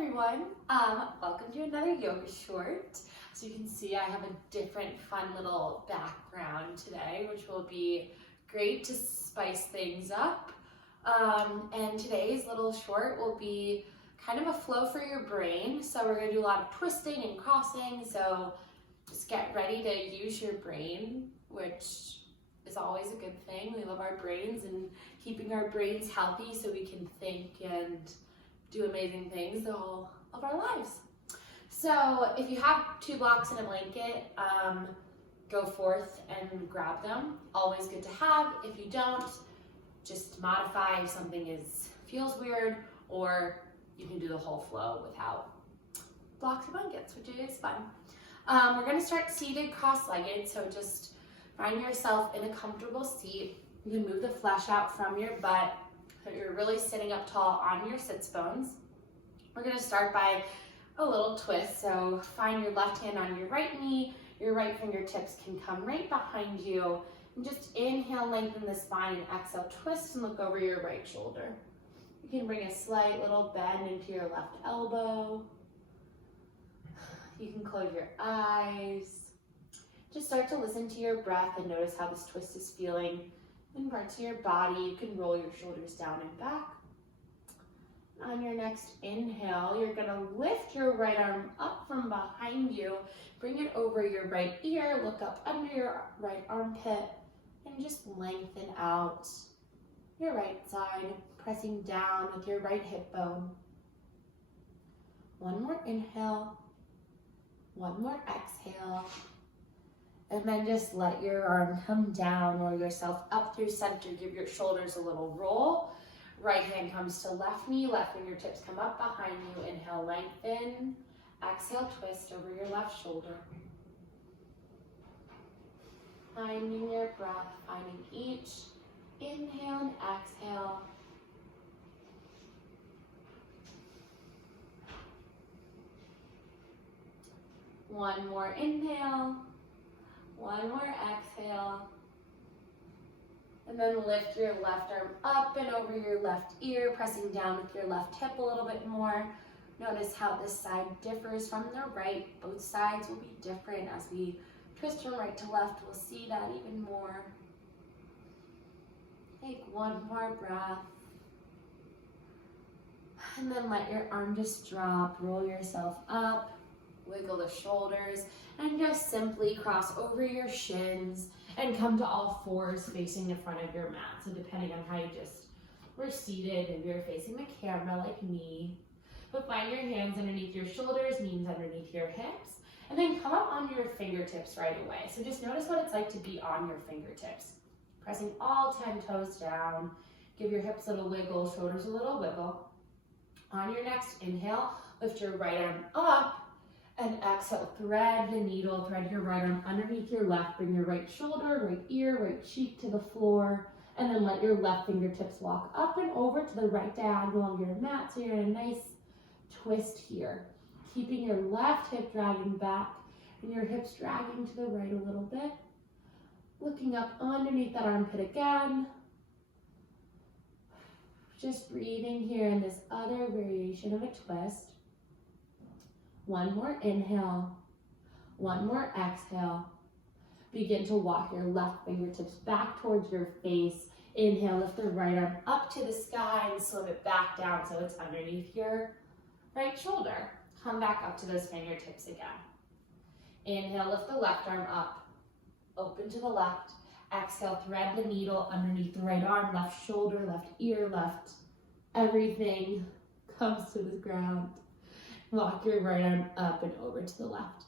everyone, welcome to another yoga short. So you can see I have a different fun little background today, which will be great to spice things up. And today's little short will be kind of a flow for your brain. So we're going to do a lot of twisting and crossing, so just get ready to use your brain, which is always a good thing. We love our brains and keeping our brains healthy so we can think and do amazing things all of our lives. So if you have 2 blocks and a blanket, go forth and grab them. Always good to have. If you don't, just modify if something feels weird, or you can do the whole flow without blocks or blankets, which is fun. We're going to start seated cross-legged, so just find yourself in a comfortable seat. You can move the flesh out from your butt so you're really sitting up tall on your sits bones. We're going to start by a little twist, so find your left hand on your right knee. Your right fingertips can come right behind you. And just inhale, lengthen the spine, and exhale, twist and look over your right shoulder. You can bring a slight little bend into your left elbow. You can close your eyes. Just start to listen to your breath and notice how this twist is feeling in parts of your body. You can roll your shoulders down and back. On your next inhale, you're going to lift your right arm up from behind you, bring it over your right ear, look up under your right armpit, and just lengthen out your right side, pressing down with your right hip bone. One more inhale, one more exhale, and then just let your arm come down, roll yourself up through center, give your shoulders a little roll. Right hand comes to left knee, left fingertips come up behind you. Inhale, lengthen. Exhale, twist over your left shoulder. Finding your breath, finding each inhale and exhale. One more inhale, one more exhale. And then lift your left arm up and over your left ear, pressing down with your left hip a little bit more. Notice how this side differs from the right. Both sides will be different. As we twist from right to left, we'll see that even more. Take one more breath. And then let your arm just drop. Roll yourself up. Wiggle the shoulders. And just simply cross over your shins and come to all fours facing the front of your mat. So depending on how you just were seated, maybe you're facing the camera like me. But find your hands underneath your shoulders, knees underneath your hips, and then come up on your fingertips right away. So just notice what it's like to be on your fingertips. Pressing all 10 toes down. Give your hips a little wiggle, shoulders a little wiggle. On your next inhale, lift your right arm up. And exhale, thread the needle, thread your right arm underneath your left, bring your right shoulder, right ear, right cheek to the floor, and then let your left fingertips walk up and over to the right diagonal of your mat, so you're in a nice twist here. Keeping your left hip dragging back and your hips dragging to the right a little bit. Looking up underneath that armpit again. Just breathing here in this other variation of a twist. One more inhale, one more exhale. Begin to walk your left fingertips back towards your face. Inhale, lift the right arm up to the sky and slip it back down so it's underneath your right shoulder. Come back up to those fingertips again. Inhale, lift the left arm up, open to the left. Exhale, thread the needle underneath the right arm, left shoulder, left ear, left. Everything comes to the ground. Walk your right arm up and over to the left.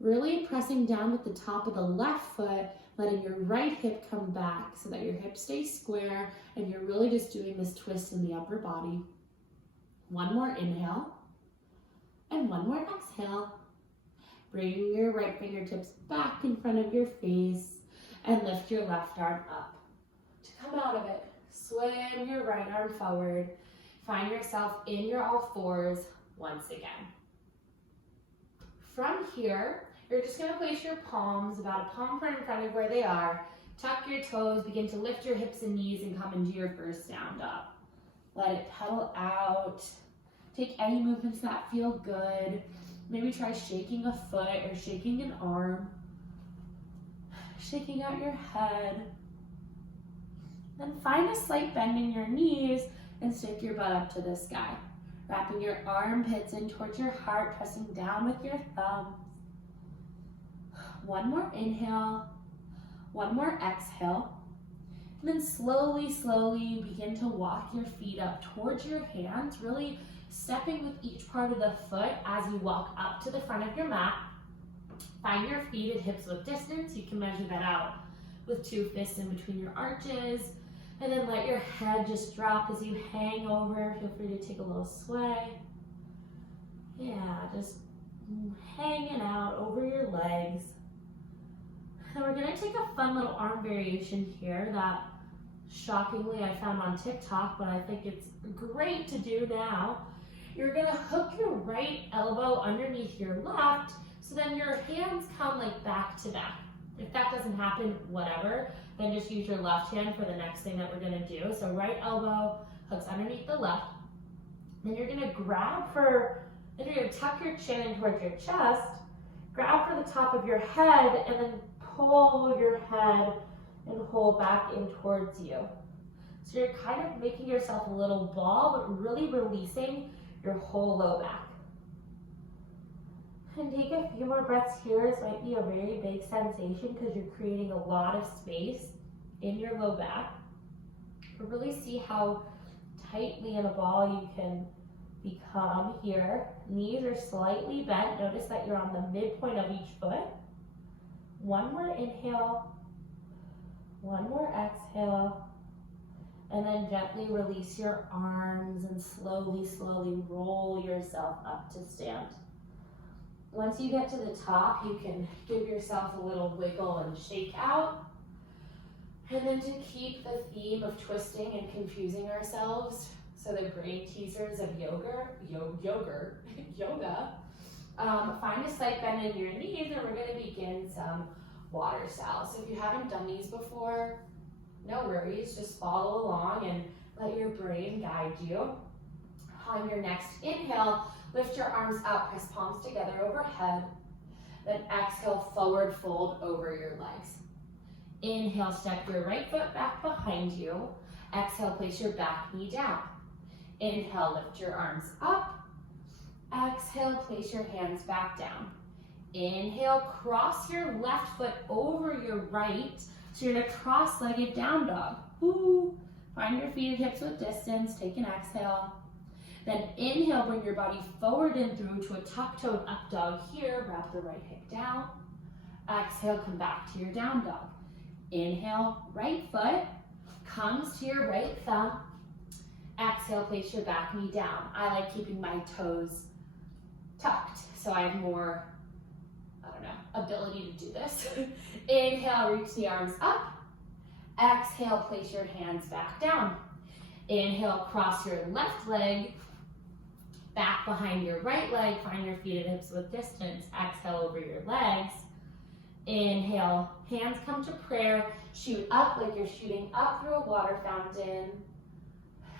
Really pressing down with the top of the left foot, letting your right hip come back so that your hips stay square, and you're really just doing this twist in the upper body. One more inhale, and one more exhale. Bring your right fingertips back in front of your face, and lift your left arm up. To come out of it, swim your right arm forward. Find yourself in your all fours once again. From here, you're just going to place your palms about a palm in front of where they are. Tuck your toes, begin to lift your hips and knees and come into your first down dog. Let it pedal out. Take any movements that feel good. Maybe try shaking a foot or shaking an arm. Shaking out your head. Then find a slight bend in your knees and stick your butt up to the sky. Wrapping your armpits in towards your heart, pressing down with your thumbs. One more inhale. One more exhale. And then slowly, slowly begin to walk your feet up towards your hands, really stepping with each part of the foot as you walk up to the front of your mat. Find your feet at hips width distance. You can measure that out with 2 fists in between your arches. And then let your head just drop as you hang over. Feel free to take a little sway. Yeah, just hanging out over your legs. And we're gonna take a fun little arm variation here that shockingly I found on TikTok, but I think it's great to do now. You're gonna hook your right elbow underneath your left, so then your hands come like back to back. If that doesn't happen, whatever, then just use your left hand for the next thing that we're gonna do. So right elbow hooks underneath the left. Then you're gonna then you're gonna tuck your chin in towards your chest, grab for the top of your head, and then pull your head and hold back in towards you. So you're kind of making yourself a little ball, but really releasing your whole low back. And take a few more breaths here. This might be a very big sensation because you're creating a lot of space in your low back. But really see how tightly in a ball you can become here. Knees are slightly bent. Notice that you're on the midpoint of each foot. One more inhale. One more exhale. And then gently release your arms and slowly, slowly roll yourself up to stand. Once you get to the top, you can give yourself a little wiggle and shake out. And then to keep the theme of twisting and confusing ourselves, so the brain teasers of yoga, find a slight bend in your knees, and we're going to begin some water style. So if you haven't done these before, no worries, just follow along and let your brain guide you. On your next inhale, lift your arms up, press palms together overhead. Then exhale, forward fold over your legs. Inhale, step your right foot back behind you. Exhale, place your back knee down. Inhale, lift your arms up. Exhale, place your hands back down. Inhale, cross your left foot over your right. So you're in a cross-legged down dog. Woo. Find your feet at hips width distance. Take an exhale. Then inhale, bring your body forward and through to a tuck-toed up dog here. Wrap the right hip down. Exhale, come back to your down dog. Inhale, right foot comes to your right thumb. Exhale, place your back knee down. I like keeping my toes tucked, so I have more, ability to do this. Inhale, reach the arms up. Exhale, place your hands back down. Inhale, cross your left leg back behind your right leg. Find your feet at hips width distance. Exhale over your legs. Inhale, hands come to prayer. Shoot up like you're shooting up through a water fountain.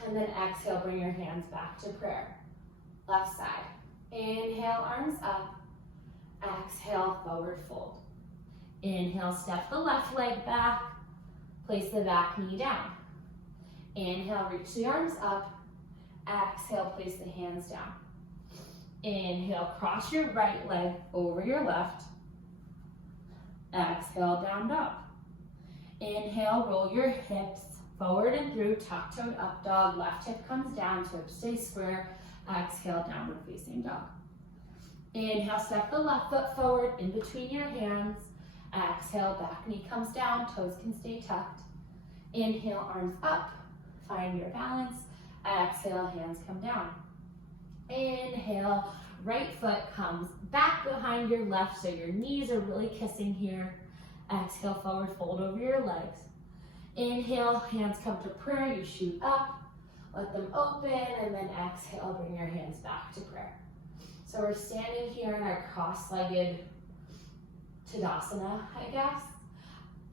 And then exhale, bring your hands back to prayer. Left side. Inhale, arms up. Exhale, forward fold. Inhale, step the left leg back. Place the back knee down. Inhale, reach the arms up. Exhale, place the hands down. Inhale, cross your right leg over your left. Exhale, down dog. Inhale, roll your hips forward and through, tuck-toed up dog. Left hip comes down, so hips stay square. Exhale, downward facing dog. Inhale, step the left foot forward in between your hands. Exhale, back knee comes down, toes can stay tucked. Inhale, arms up, find your balance. Exhale, hands come down. Inhale, right foot comes back behind your left, so your knees are really kissing here. Exhale, forward fold over your legs. Inhale, hands come to prayer, you shoot up, let them open, and then exhale, bring your hands back to prayer. So we're standing here in our cross-legged Tadasana, I guess.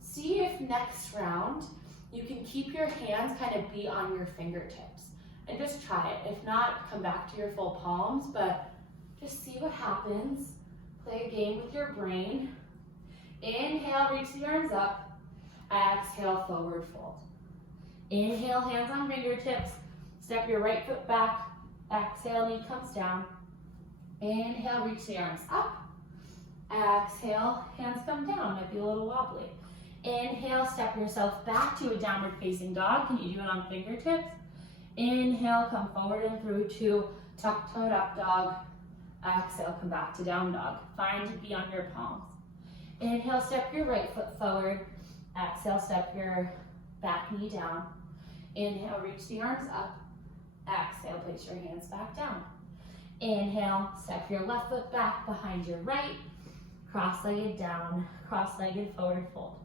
See if next round you can keep your hands kind of be on your fingertips. and just try it. If not, come back to your full palms, but just see what happens. Play a game with your brain. Inhale, reach the arms up. Exhale, forward fold. Inhale, hands on fingertips. Step your right foot back. Exhale, knee comes down. Inhale, reach the arms up. Exhale, hands come down. Might be a little wobbly. Inhale, step yourself back to a downward facing dog. Can you do it on fingertips? Inhale, come forward and through to tuck-toed up dog. Exhale, come back to down dog. Find to be on your palms. Inhale, step your right foot forward. Exhale, step your back knee down. Inhale, reach the arms up. Exhale, place your hands back down. Inhale, step your left foot back behind your right. Cross-legged down, cross-legged forward fold.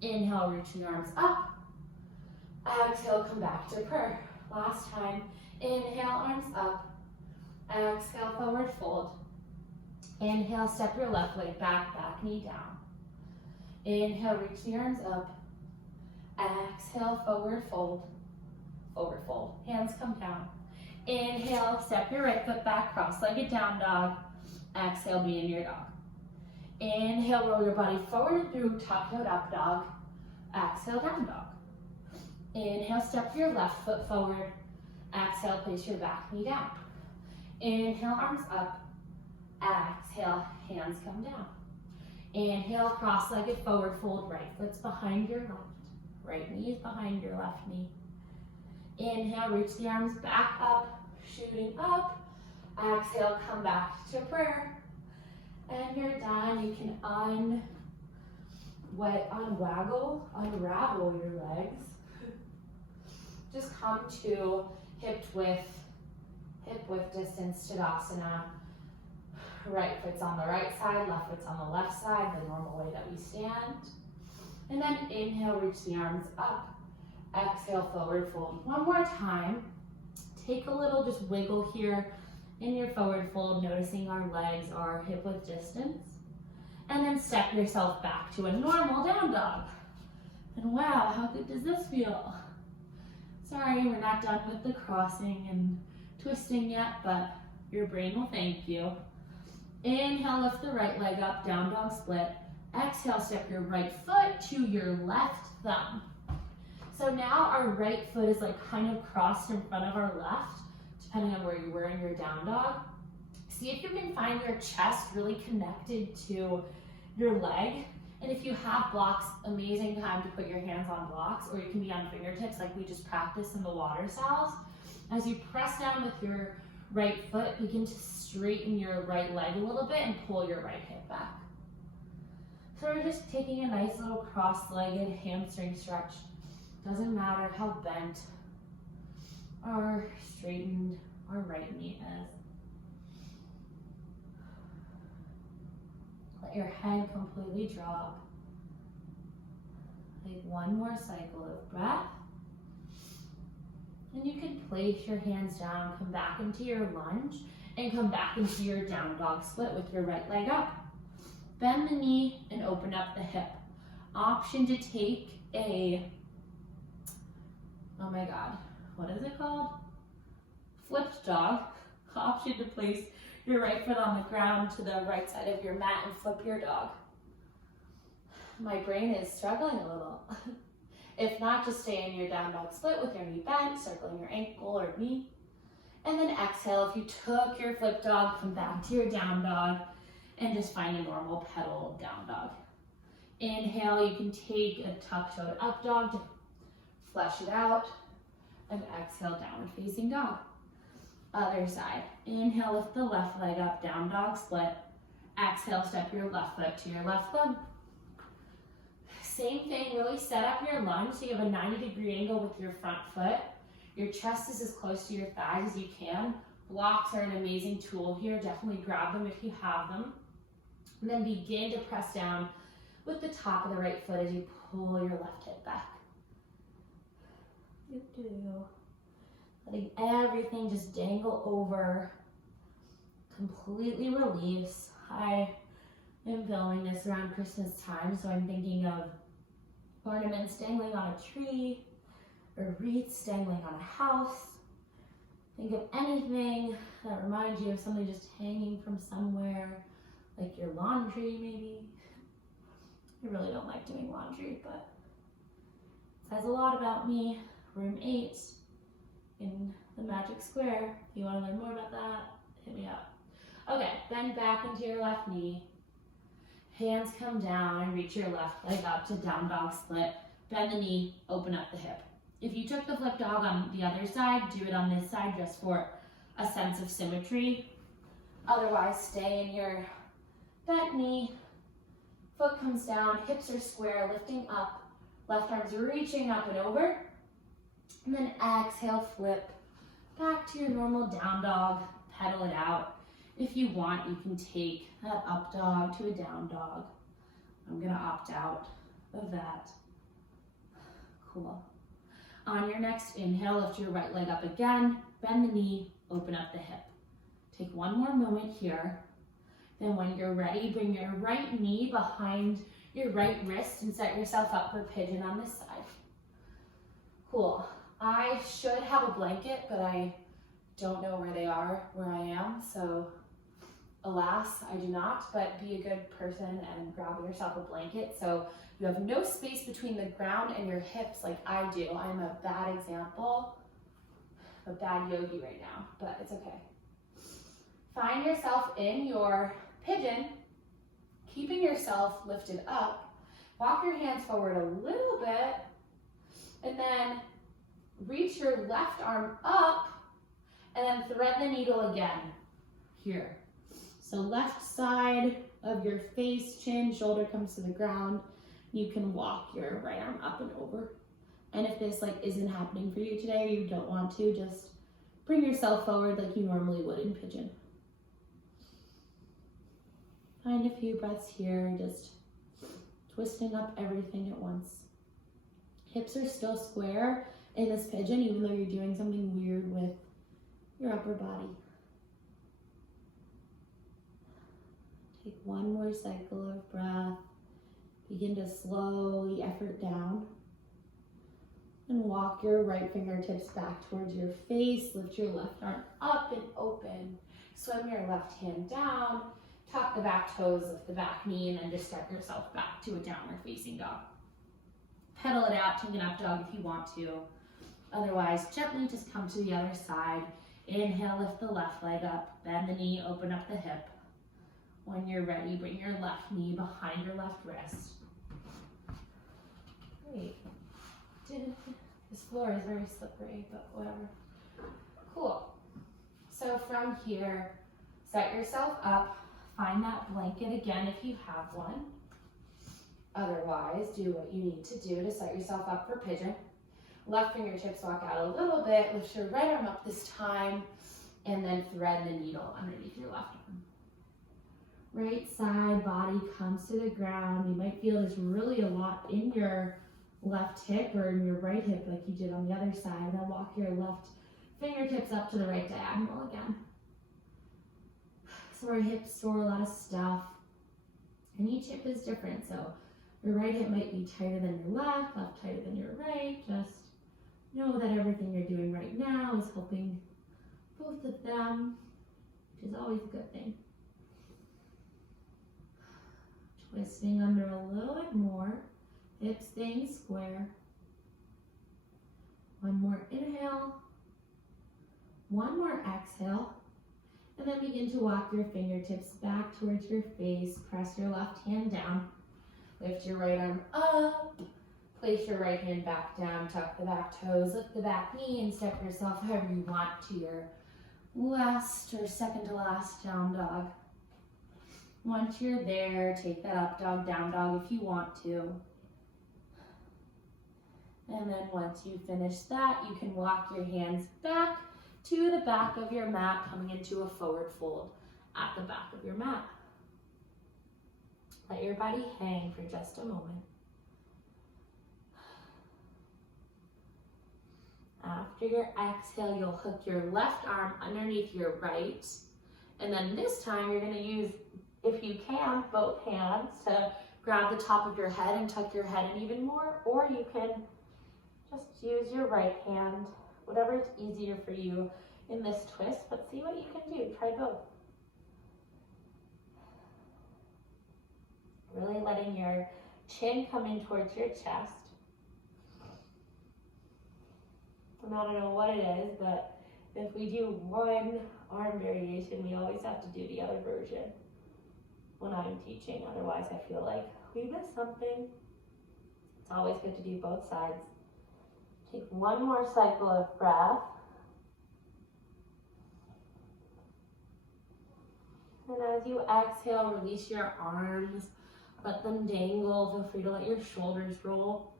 Inhale, reach the arms up. Exhale, come back to prayer. Last time. Inhale, arms up. Exhale, forward fold. Inhale, step your left leg back, back knee down. Inhale, reach the arms up. Exhale, forward fold. Forward fold. Hands come down. Inhale, step your right foot back, cross-legged down dog. Exhale, be in your dog. Inhale, roll your body forward and through, tuck-toed up dog. Exhale, down dog. Inhale, step your left foot forward. Exhale, place your back knee down. Inhale, arms up. Exhale, hands come down. Inhale, cross-legged forward fold, right foot's behind your left. Right knee is behind your left knee. Inhale, reach the arms back up, shooting up. Exhale, come back to prayer. And you're done. You can unravel your legs. Just come to hip width distance Tadasana. Right foot's on the right side, left foot's on the left side, the normal way that we stand. And then inhale, reach the arms up. Exhale, forward fold. One more time. Take a little just wiggle here in your forward fold, noticing our legs are hip width distance. And then step yourself back to a normal down dog. And wow, how good does this feel? Sorry, we're not done with the crossing and twisting yet, but your brain will thank you. Inhale, lift the right leg up, down dog split. Exhale, step your right foot to your left thumb. So now our right foot is like kind of crossed in front of our left, depending on where you were in your down dog. See if you can find your chest really connected to your leg. And if you have blocks, amazing time to put your hands on blocks, or you can be on fingertips like we just practiced in the water cells. As you press down with your right foot, begin to straighten your right leg a little bit and pull your right hip back. So we're just taking a nice little cross-legged hamstring stretch. Doesn't matter how bent or straightened our right knee is. Let your head completely drop. Take one more cycle of breath. And you can place your hands down, come back into your lunge, and come back into your down dog split with your right leg up. Bend the knee and open up the hip. Option to take a, oh my God, what is it called? Flipped dog. Option to place your right foot on the ground to the right side of your mat and flip your dog. My brain is struggling a little. If not, just stay in your down dog split with your knee bent, circling your ankle or knee. And then exhale. If you took your flip dog, come back to your down dog and just find a normal pedal down dog. Inhale, you can take a tuck-toed up dog to flesh it out. And exhale, downward facing dog. Other side. Inhale, lift the left leg up, down dog split. Exhale, step your left foot to your left thumb. Same thing, really set up your lunge so you have a 90-degree angle with your front foot. Your chest is as close to your thighs as you can. Blocks are an amazing tool here. Definitely grab them if you have them. And then begin to press down with the top of the right foot as you pull your left hip back. Letting everything just dangle over. Completely release. I am filming this around Christmas time, so I'm thinking of ornaments dangling on a tree, or wreaths dangling on a house. Think of anything that reminds you of something just hanging from somewhere, like your laundry maybe. I really don't like doing laundry, but it says a lot about me. Room 8 in the Magic Square. If you want to learn more about that, hit me up. Okay, bend back into your left knee. Hands come down and reach your left leg up to down dog split. Bend the knee, open up the hip. If you took the flip dog on the other side, do it on this side just for a sense of symmetry. Otherwise, stay in your bent knee. Foot comes down, hips are square, lifting up. Left arm's reaching up and over. And then exhale, flip back to your normal down dog. Pedal it out. If you want, you can take that up dog to a down dog. I'm gonna opt out of that. Cool. On your next inhale, lift your right leg up again, bend the knee, open up the hip. Take one more moment here. Then when you're ready, bring your right knee behind your right wrist and set yourself up for pigeon on this side. Cool. I should have a blanket, but I don't know where they are where I am, so alas, I do not, but be a good person and grab yourself a blanket so you have no space between the ground and your hips like I do. I'm a bad example, a bad yogi right now, but it's okay. Find yourself in your pigeon, keeping yourself lifted up. Walk your hands forward a little bit, and then reach your left arm up, and then thread the needle again, here. So left side of your face, chin, shoulder comes to the ground. You can walk your right arm up and over. And if this isn't happening for you today, or you don't want to, just bring yourself forward like you normally would in pigeon. Find a few breaths here, just twisting up everything at once. Hips are still square in this pigeon, even though you're doing something weird with your upper body. Take one more cycle of breath. Begin to slow the effort down. And walk your right fingertips back towards your face. Lift your left arm up and open. Swim your left hand down. Tuck the back toes, lift the back knee, and then just step yourself back to a downward facing dog. Pedal it out, take an up dog if you want to. Otherwise, gently just come to the other side. Inhale, lift the left leg up, bend the knee, open up the hip. When you're ready, bring your left knee behind your left wrist. Great. This floor is very slippery, but whatever. Cool. So from here, set yourself up. Find that blanket again if you have one. Otherwise, do what you need to do to set yourself up for pigeon. Left fingertips walk out a little bit. Lift your right arm up this time, and then thread the needle underneath your left arm. Right side body comes to the ground. You might feel this really a lot in your left hip or in your right hip like you did on the other side. Now walk your left fingertips up to the right diagonal again. So our hips store a lot of stuff, and each hip is different. So your right hip might be tighter than your left tighter than your right. Just know that everything you're doing right now is helping both of them, which is always a good thing. Twisting under a little bit more, hips staying square. One more inhale, one more exhale, and then begin to walk your fingertips back towards your face. Press your left hand down, lift your right arm up, place your right hand back down, tuck the back toes, lift the back knee, and step yourself however you want to your last or second to last down dog. Once you're there, take that up dog, down dog if you want to. And then once you finish that, you can walk your hands back to the back of your mat, coming into a forward fold at the back of your mat. Let your body hang for just a moment. After your exhale, you'll hook your left arm underneath your right. And then this time you're going to use, if you can, both hands to grab the top of your head and tuck your head in even more. Or you can just use your right hand, whatever is easier for you. in this twist, but see what you can do. Try both. Really letting your chin come in towards your chest. And I don't know what it is, but if we do one arm variation, we always have to do the other version when I'm teaching. Otherwise, I feel like we missed something. It's always good to do both sides. Take one more cycle of breath. And as you exhale, release your arms, let them dangle. Feel free to let your shoulders roll.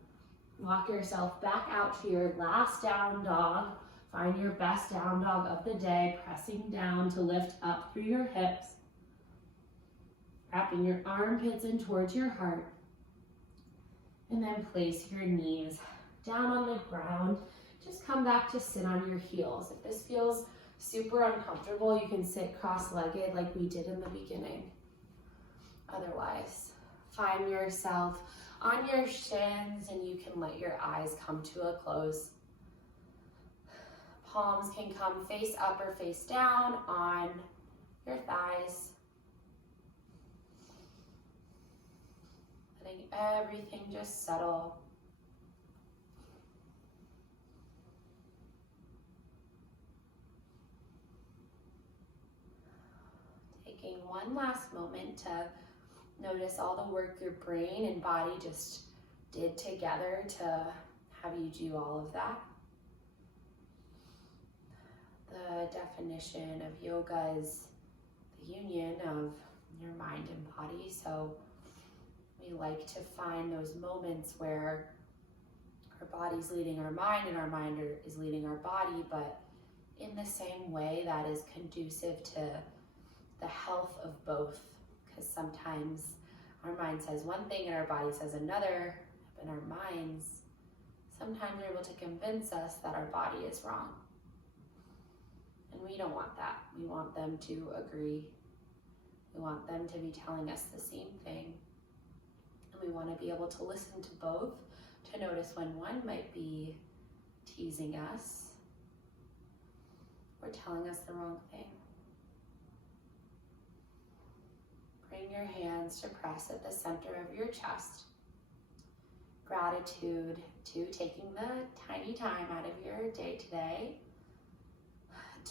Walk yourself back out to your last down dog. Find your best down dog of the day, pressing down to lift up through your hips. Wrapping your armpits in towards your heart. And then place your knees down on the ground. Just come back to sit on your heels. If this feels super uncomfortable, you can sit cross-legged like we did in the beginning. Otherwise, find yourself on your shins and you can let your eyes come to a close. Palms can come face up or face down on your thighs. Letting everything just settle. Taking one last moment to notice all the work your brain and body just did together to have you do all of that. The definition of yoga is the union of your mind and body, so we like to find those moments where our body's leading our mind and our mind is leading our body, but in the same way that is conducive to the health of both, because sometimes our mind says one thing and our body says another, and our minds sometimes are able to convince us that our body is wrong. And we don't want that. We want them to agree. We want them to be telling us the same thing. And we want to be able to listen to both, to notice when one might be teasing us or telling us the wrong thing. Bring your hands to press at the center of your chest. Gratitude to taking the tiny time out of your day today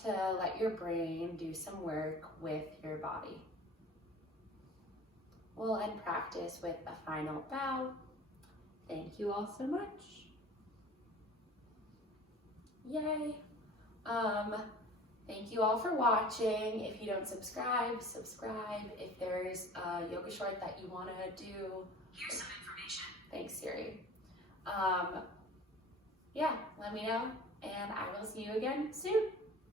to let your brain do some work with your body. We'll end practice with a final bow. Thank you all so much. Yay. Thank you all for watching. If you don't subscribe, subscribe. If there's a yoga short that you want to do, here's some information. Thanks, Siri. Yeah, let me know, and I will see you again soon.